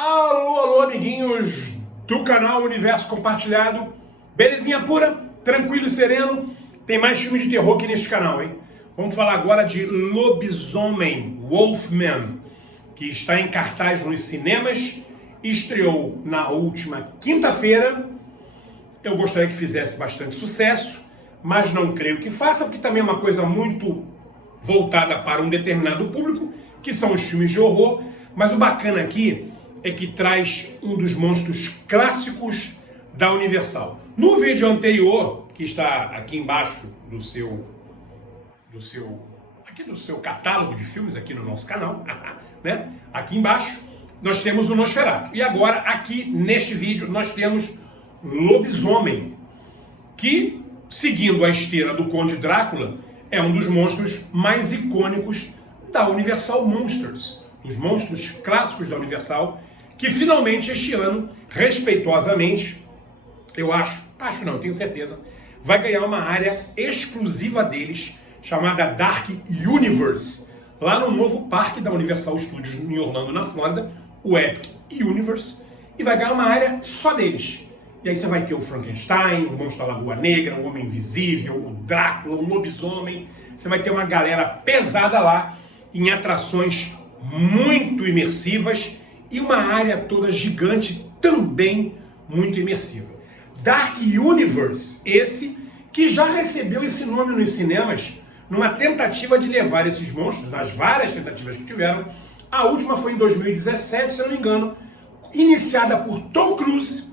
Alô, alô, amiguinhos do canal Universo Compartilhado. Belezinha pura, tranquilo e sereno. Tem mais filme de terror aqui neste canal, hein? Vamos falar agora de Lobisomem, Wolfman, que está em cartaz nos cinemas. Estreou na última quinta-feira. Eu gostaria que fizesse bastante sucesso, mas não creio que faça, porque também é uma coisa muito voltada para um determinado público, que são os filmes de horror. Mas o bacana aqui é que traz um dos monstros clássicos da Universal. No vídeo anterior, que está aqui embaixo do seu catálogo de filmes aqui no nosso canal, né? Aqui embaixo nós temos o Nosferatu. E agora aqui neste vídeo nós temos Lobisomem, que, seguindo a esteira do Conde Drácula, é um dos monstros mais icônicos da Universal Monsters, dos monstros clássicos da Universal, que finalmente este ano, respeitosamente, eu tenho certeza, vai ganhar uma área exclusiva deles, chamada Dark Universe, lá no novo parque da Universal Studios em Orlando, na Flórida, o Epic Universe, e vai ganhar uma área só deles. E aí você vai ter o Frankenstein, o Monstro da Lagoa Negra, o Homem Invisível, o Drácula, o Lobisomem. Você vai ter uma galera pesada lá, em atrações muito imersivas e uma área toda gigante também muito imersiva. Dark Universe, esse que já recebeu esse nome nos cinemas numa tentativa de levar esses monstros, nas várias tentativas que tiveram. A última foi em 2017, se eu não me engano, iniciada por Tom Cruise,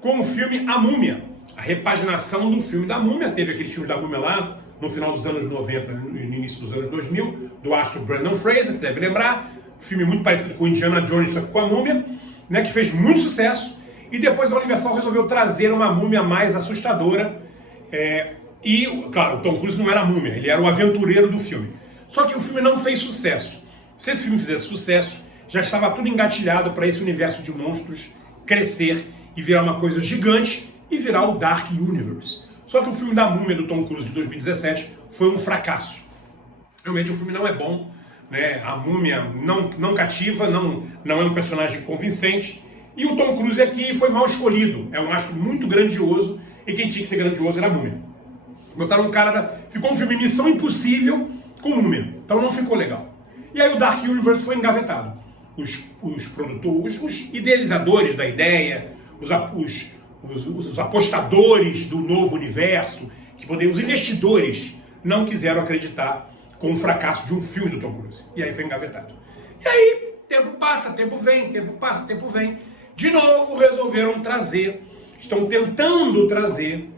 com o filme A Múmia, a repaginação do filme da Múmia. Teve aquele filme da Múmia lá no final dos anos 90, no início dos anos 2000, do astro Brendan Fraser, você deve lembrar, um filme muito parecido com Indiana Jones, só que com a Múmia, né, que fez muito sucesso, e depois a Universal resolveu trazer uma múmia mais assustadora, e, claro, o Tom Cruise não era a múmia, ele era o aventureiro do filme. Só que o filme não fez sucesso. Se esse filme fizesse sucesso, já estava tudo engatilhado para esse universo de monstros crescer e virar uma coisa gigante e virar o Dark Universe. Só que o filme da Múmia do Tom Cruise de 2017 foi um fracasso. Realmente o filme não é bom, né? A Múmia não cativa, não é um personagem convincente, e o Tom Cruise aqui foi mal escolhido. É um astro muito grandioso e quem tinha que ser grandioso era a Múmia. Botaram um cara, ficou um filme Missão Impossível com Múmia, então não ficou legal. E aí o Dark Universe foi engavetado. Os produtores, os idealizadores da ideia, os apostadores do novo universo, os investidores não quiseram acreditar com o fracasso de um filme do Tom Cruise. E aí foi engavetado. E aí, tempo passa, tempo vem, tempo passa, tempo vem. De novo resolveram trazer, estão tentando trazer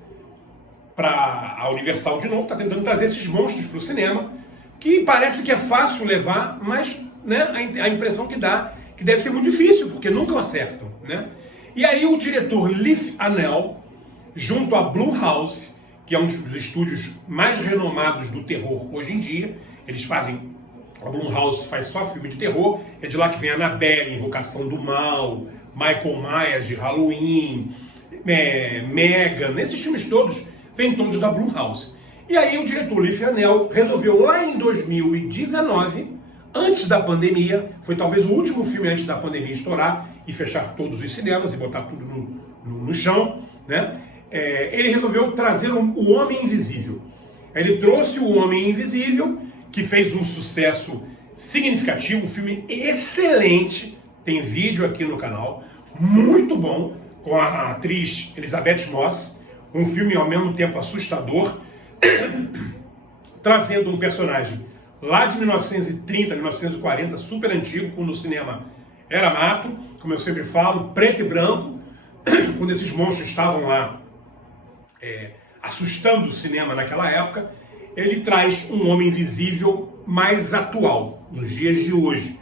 para a Universal de novo, está tentando trazer esses monstros para o cinema, que parece que é fácil levar, mas, né, a impressão que dá que deve ser muito difícil, porque nunca acertam, né? E aí o diretor Leigh Whannell, junto à Blumhouse, que é um dos estúdios mais renomados do terror hoje em dia, a Blumhouse faz só filme de terror, é de lá que vem Annabelle, Invocação do Mal, Michael Myers de Halloween, Megan, esses filmes todos vêm todos da Blumhouse. E aí o diretor Leigh Whannell resolveu lá em 2019, antes da pandemia, foi talvez o último filme antes da pandemia estourar e fechar todos os cinemas e botar tudo no chão, né? Ele resolveu trazer o Homem Invisível. Ele trouxe o Homem Invisível, que fez um sucesso significativo, um filme excelente, tem vídeo aqui no canal, muito bom, com a atriz Elizabeth Moss, um filme ao mesmo tempo assustador, trazendo um personagem lá de 1930, 1940, super antigo, quando o cinema era mato, como eu sempre falo, preto e branco, quando esses monstros estavam lá assustando o cinema naquela época. Ele traz um Homem Invisível mais atual, nos dias de hoje.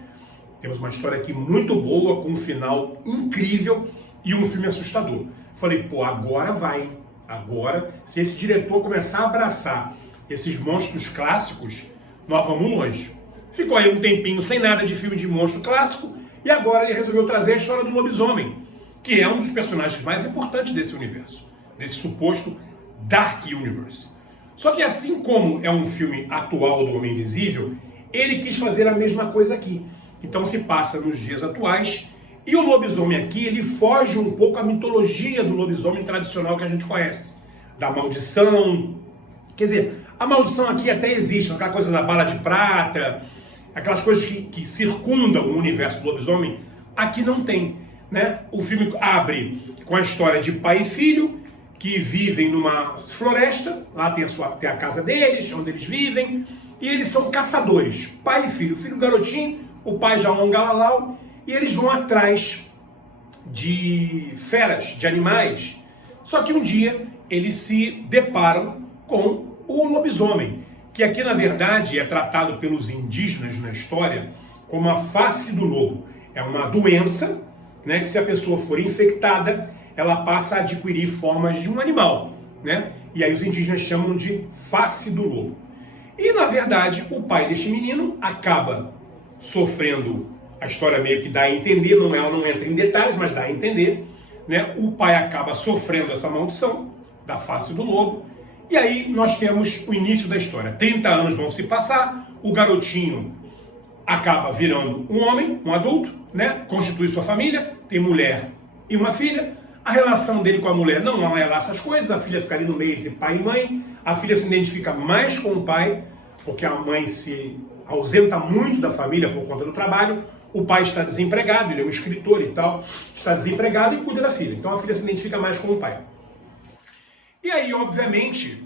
Temos uma história aqui muito boa, com um final incrível e um filme assustador. Falei, pô, agora vai. Agora, se esse diretor começar a abraçar esses monstros clássicos, nós vamos longe. Ficou aí um tempinho sem nada de filme de monstro clássico, e agora ele resolveu trazer a história do lobisomem, que é um dos personagens mais importantes desse universo, desse suposto Dark Universe. Só que assim como é um filme atual do Homem Invisível, ele quis fazer a mesma coisa aqui. Então se passa nos dias atuais. E o lobisomem aqui, ele foge um pouco à mitologia do lobisomem tradicional que a gente conhece. Da maldição. Quer dizer, a maldição aqui até existe, aquela coisa da bala de prata, aquelas coisas que circundam o universo do lobisomem, aqui não tem, né? O filme abre com a história de pai e filho, que vivem numa floresta, lá tem a casa deles, onde eles vivem, e eles são caçadores, pai e filho. O filho garotinho, o pai já é um galalau, e eles vão atrás de feras, de animais. Só que um dia eles se deparam com o lobisomem, que aqui na verdade é tratado pelos indígenas na história como a face do lobo. É uma doença, né, que se a pessoa for infectada, ela passa a adquirir formas de um animal, né? E aí os indígenas chamam de face do lobo. E na verdade o pai deste menino acaba sofrendo, a história meio que dá a entender, ela não entra em detalhes, mas dá a entender, né? O pai acaba sofrendo essa maldição da face do lobo. E aí nós temos o início da história. 30 anos vão se passar, o garotinho acaba virando um homem, um adulto, né? Constitui sua família, tem mulher e uma filha. A relação dele com a mulher não é lá essas coisas, a filha fica ali no meio entre pai e mãe, a filha se identifica mais com o pai, porque a mãe se ausenta muito da família por conta do trabalho, o pai está desempregado, ele é um escritor e tal, está desempregado e cuida da filha, então a filha se identifica mais com o pai. E aí, obviamente,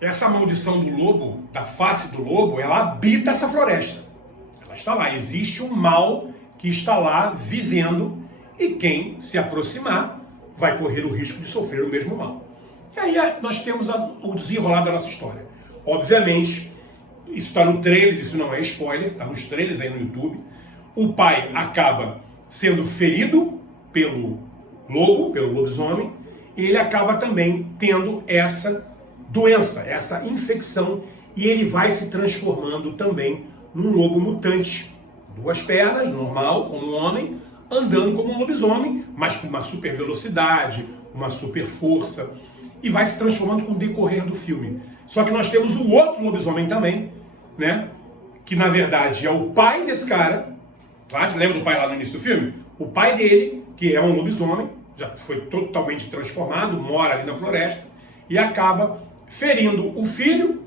essa maldição do lobo, da face do lobo, ela habita essa floresta. Ela está lá, existe um mal que está lá vivendo e quem se aproximar vai correr o risco de sofrer o mesmo mal. E aí nós temos o desenrolar da nossa história. Obviamente, isso está no trailer, isso não é spoiler, está nos trailers aí no YouTube. O pai acaba sendo ferido pelo lobo, pelo lobisomem, e ele acaba também tendo essa doença, essa infecção, e ele vai se transformando também num lobo mutante. 2 pernas, normal, como um homem, andando como um lobisomem, mas com uma super velocidade, uma super força, e vai se transformando com o decorrer do filme. Só que nós temos o outro lobisomem também, né? Que na verdade é o pai desse cara. Tá? Lembra do pai lá no início do filme? O pai dele, que é um lobisomem, já foi totalmente transformado, mora ali na floresta, e acaba ferindo o filho,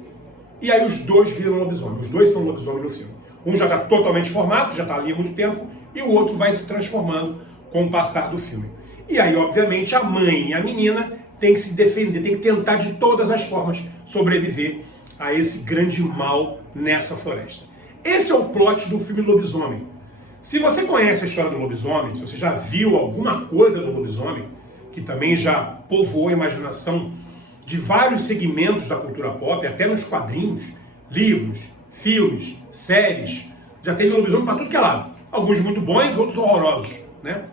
e aí os dois viram lobisomem. Os dois são lobisomem no filme. Um já está totalmente formado, já está ali há muito tempo, e o outro vai se transformando com o passar do filme. E aí, obviamente, a mãe e a menina têm que se defender, têm que tentar de todas as formas sobreviver a esse grande mal nessa floresta. Esse é o plot do filme Lobisomem. Se você conhece a história do lobisomem, se você já viu alguma coisa do lobisomem, que também já povoou a imaginação de vários segmentos da cultura pop, até nos quadrinhos, livros, filmes, séries, já teve lobisomem para tudo que é lado. Alguns muito bons, outros horrorosos, né?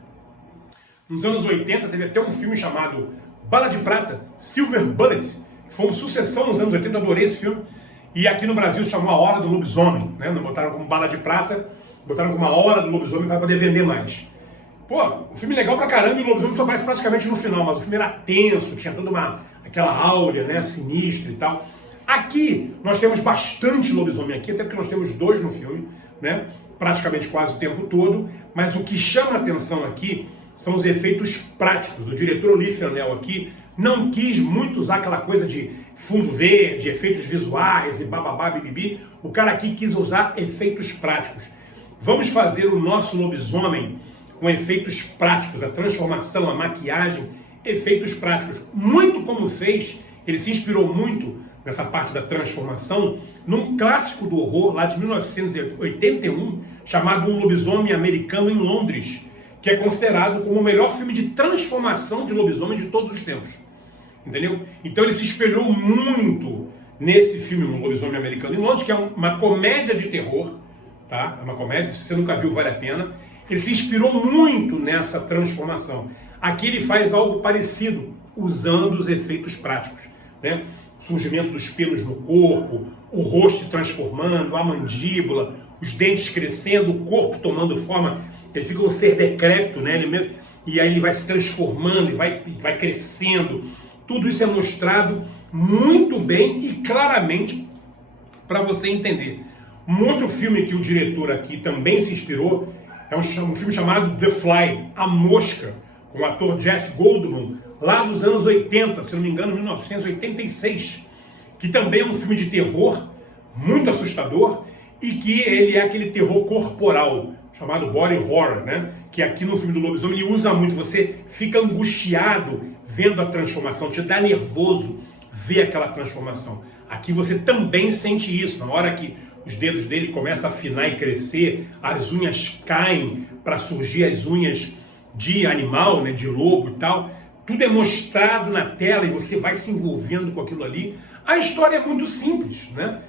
Nos anos 80 teve até um filme chamado Bala de Prata, Silver Bullet, que foi uma sucessão nos anos 80, eu adorei esse filme. E aqui no Brasil chamou A Hora do Lobisomem, né? Não botaram como Bala de Prata, botaram como A Hora do Lobisomem para poder vender mais. Pô, um filme legal pra caramba, e o lobisomem só aparece praticamente no final, mas o filme era tenso, tinha toda aquela áurea, né, sinistra e tal. Aqui nós temos bastante lobisomem aqui, até porque nós temos 2 no filme, né? Praticamente quase o tempo todo, mas o que chama a atenção aqui são os efeitos práticos. O diretor Olivier Fernel aqui não quis muito usar aquela coisa de fundo verde, efeitos visuais e bababá, bibibi. O cara aqui quis usar efeitos práticos. Vamos fazer o nosso lobisomem com efeitos práticos, a transformação, a maquiagem, efeitos práticos. Muito como fez, ele se inspirou muito nessa parte da transformação, num clássico do horror lá de 1981, chamado Um Lobisomem Americano em Londres, que é considerado como o melhor filme de transformação de lobisomem de todos os tempos. Entendeu? Então ele se espelhou muito nesse filme Um Lobisomem Americano em Londres, que é uma comédia de terror, tá? É uma comédia, se você nunca viu, vale a pena. Ele se inspirou muito nessa transformação. Aqui ele faz algo parecido, usando os efeitos práticos, né? O surgimento dos pelos no corpo, o rosto se transformando, a mandíbula, os dentes crescendo, o corpo tomando forma, ele fica um ser decrépito, né? E aí ele vai se transformando e vai crescendo. Tudo isso é mostrado muito bem e claramente para você entender. Um outro filme que o diretor aqui também se inspirou é um filme chamado The Fly, A Mosca, com o ator Jeff Goldblum, lá dos anos 80, se não me engano, 1986, que também é um filme de terror muito assustador e que ele é aquele terror corporal, chamado body horror, né? Que aqui no filme do lobisomem ele usa muito, você fica angustiado vendo a transformação, te dá nervoso ver aquela transformação. Aqui você também sente isso, na hora que os dedos dele começam a afinar e crescer, as unhas caem para surgir as unhas de animal, né, de lobo e tal, tudo é mostrado na tela e você vai se envolvendo com aquilo ali. A história é muito simples, né?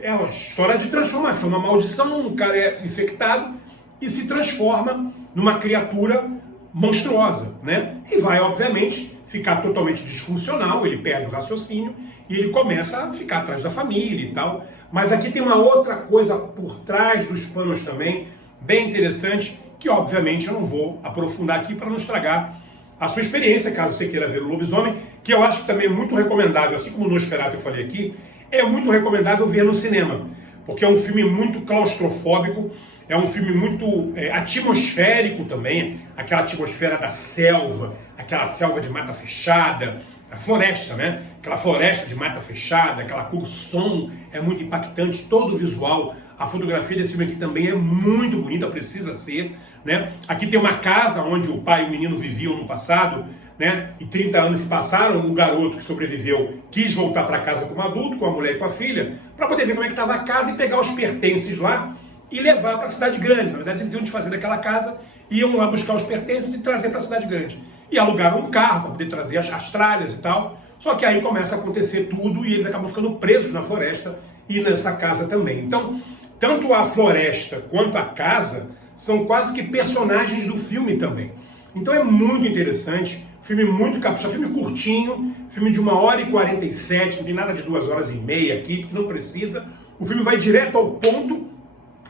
É uma história de transformação, uma maldição, um cara é infectado e se transforma numa criatura monstruosa, né? E vai, obviamente, ficar totalmente disfuncional, ele perde o raciocínio e ele começa a ficar atrás da família e tal. Mas aqui tem uma outra coisa por trás dos panos também, bem interessante, que obviamente eu não vou aprofundar aqui para não estragar a sua experiência, caso você queira ver o Lobisomem, que eu acho também muito recomendável, assim como o Nosferatu eu falei aqui, é muito recomendável ver no cinema, porque é um filme muito claustrofóbico, é um filme muito atmosférico também, aquela atmosfera da selva, aquela selva de mata fechada, a floresta, né? Aquela floresta de mata fechada, aquela cor, o som é muito impactante, todo o visual, a fotografia desse filme aqui também é muito bonita, precisa ser, né? Aqui tem uma casa onde o pai e o menino viviam no passado, né? E 30 anos se passaram, o garoto que sobreviveu quis voltar para casa como adulto, com a mulher e com a filha, para poder ver como é que estava a casa e pegar os pertences lá e levar para a cidade grande. Na verdade, eles iam desfazer daquela casa, iam lá buscar os pertences e trazer para a cidade grande. E alugaram um carro para poder trazer as tralhas e tal. Só que aí começa a acontecer tudo e eles acabam ficando presos na floresta e nessa casa também. Então, tanto a floresta quanto a casa são quase que personagens do filme também. Então é muito interessante, filme muito caprichado, filme curtinho, filme de 1h47, não tem nada de 2h30 aqui, porque não precisa. O filme vai direto ao ponto,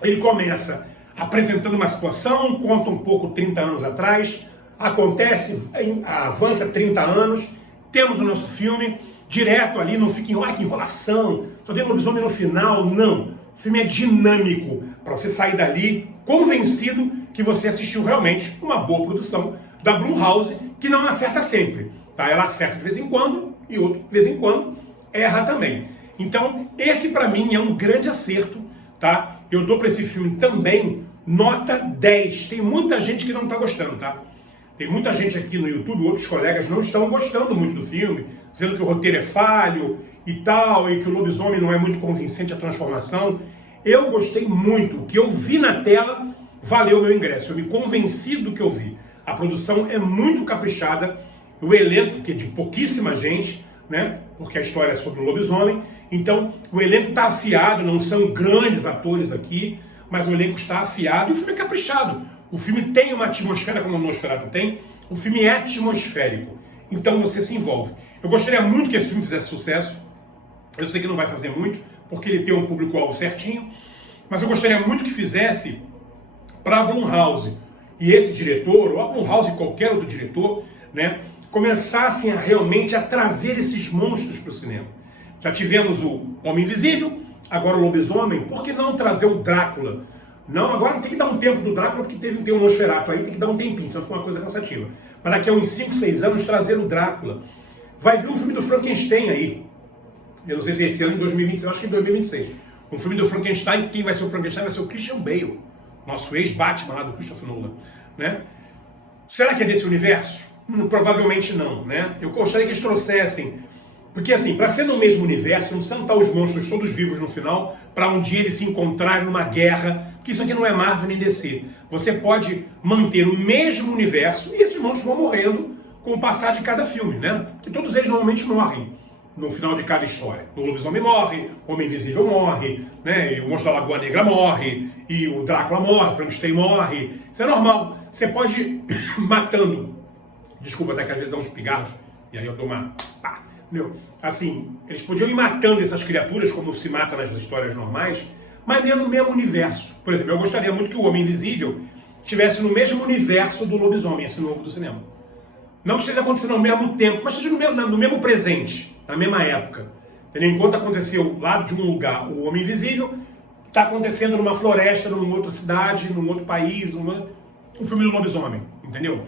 ele começa apresentando uma situação, conta um pouco 30 anos atrás, acontece, avança 30 anos, temos o nosso filme, direto ali, não fica em que enrolação, só tem um lobisomem no final, não. O filme é dinâmico, para você sair dali convencido que você assistiu realmente uma boa produção da Blumhouse, que não acerta sempre, tá? Ela acerta de vez em quando e outro de vez em quando erra também. Então, esse para mim é um grande acerto, tá? Eu dou para esse filme também nota 10. Tem muita gente que não está gostando, tá? Tem muita gente aqui no YouTube, outros colegas não estão gostando muito do filme, dizendo que o roteiro é falho e tal, e que o lobisomem não é muito convincente a transformação. Eu gostei muito. O que eu vi na tela valeu o meu ingresso. Eu me convenci do que eu vi. A produção é muito caprichada, o elenco, que é de pouquíssima gente, né? Porque a história é sobre o lobisomem. Então, o elenco está afiado, não são grandes atores aqui, mas o elenco está afiado e o filme é caprichado. O filme tem uma atmosfera, como o Nosferatu tem, o filme é atmosférico. Então você se envolve. Eu gostaria muito que esse filme fizesse sucesso. Eu sei que não vai fazer muito, porque ele tem um público-alvo certinho, mas eu gostaria muito que fizesse para a Blumhouse. E esse diretor, ou a Blumhouse e qualquer outro diretor, né, começassem realmente a trazer esses monstros para o cinema. Já tivemos o Homem Invisível, agora o Lobisomem, por que não trazer o Drácula? Não, agora tem que dar um tempo do Drácula, porque tem um Nosferatu aí, tem que dar um tempinho, então ficou uma coisa cansativa. Mas daqui a uns 5, 6 anos trazer o Drácula. Vai vir um filme do Frankenstein aí. Eu não sei se é esse ano, em 2026, eu acho que em 2026. Um filme do Frankenstein, quem vai ser o Frankenstein vai ser o Christian Bale, nosso ex-Batman lá do Christopher Nolan, né? Será que é desse universo? Provavelmente não, né? Eu gostaria que eles trouxessem, porque assim, para ser no mesmo universo, não precisam estar os monstros todos vivos no final, para um dia eles se encontrarem numa guerra, porque isso aqui não é Marvel nem DC. Você pode manter o mesmo universo e esses monstros vão morrendo com o passar de cada filme, né? Porque todos eles normalmente morrem no final de cada história. O Lobisomem morre, o Homem Invisível morre, né? E o Monstro da Lagoa Negra morre, e o Drácula morre, o Frankenstein morre. Isso é normal. Você pode ir matando. Desculpa, até que às vezes dá uns pigarros, e aí eu dou uma... pá, entendeu? Assim, eles podiam ir matando essas criaturas, como se mata nas histórias normais, mas dentro do mesmo universo. Por exemplo, eu gostaria muito que o Homem Invisível estivesse no mesmo universo do Lobisomem, esse novo do cinema. Não que esteja acontecendo ao mesmo tempo, mas esteja no mesmo presente, na mesma época. Enquanto aconteceu lá de um lugar o Homem Invisível, está acontecendo numa floresta, numa outra cidade, num outro país, um filme do lobisomem, entendeu?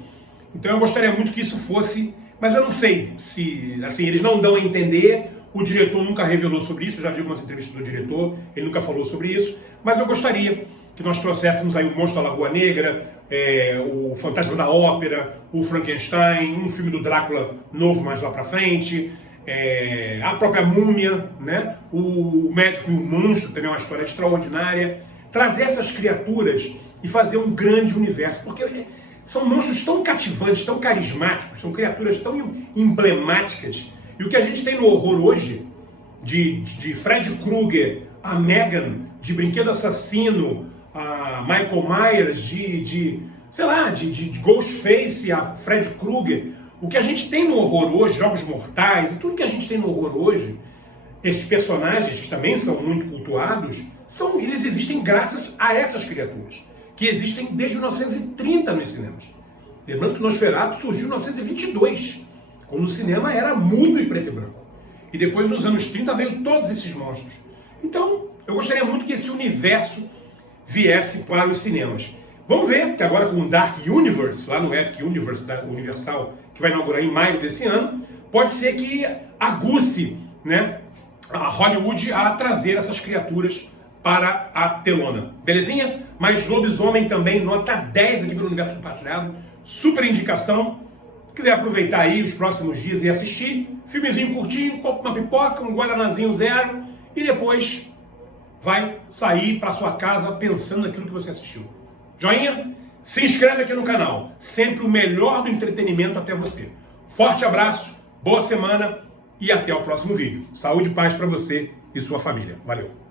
Então eu gostaria muito que isso fosse, mas eu não sei se, assim, eles não dão a entender, o diretor nunca revelou sobre isso, eu já vi algumas entrevistas do diretor, ele nunca falou sobre isso, mas eu gostaria que nós trouxéssemos aí o Monstro da Lagoa Negra, o Fantasma da Ópera, o Frankenstein, um filme do Drácula novo mais lá pra frente, a própria Múmia, né? O Médico e o Monstro, também é uma história extraordinária. Trazer essas criaturas e fazer um grande universo, porque são monstros tão cativantes, tão carismáticos, são criaturas tão emblemáticas. E o que a gente tem no horror hoje, de Fred Krueger, a Megan, de Brinquedo Assassino, a Michael Myers, sei lá, de Ghostface, a Fred Krueger, o que a gente tem no horror hoje, Jogos Mortais, e tudo que a gente tem no horror hoje, esses personagens que também são muito cultuados, eles existem graças a essas criaturas, que existem desde 1930 nos cinemas. Lembrando que Nosferatu surgiu em 1922, quando o cinema era mudo e preto e branco. E depois, nos anos 30, veio todos esses monstros. Então, eu gostaria muito que esse universo viesse para os cinemas. Vamos ver, que agora com o Dark Universe, lá no Epic Universe da Universal, que vai inaugurar em maio desse ano, pode ser que aguce, né, a Hollywood a trazer essas criaturas para a telona. Belezinha? Mas Lobisomem também, nota 10 aqui pelo Universo Compartilhado. Super indicação. Se quiser aproveitar aí os próximos dias e assistir, filmezinho curtinho, uma pipoca, um guaranazinho zero, e depois vai sair para sua casa pensando naquilo que você assistiu. Joinha? Se inscreve aqui no canal. Sempre o melhor do entretenimento até você. Forte abraço, boa semana e até o próximo vídeo. Saúde e paz para você e sua família. Valeu!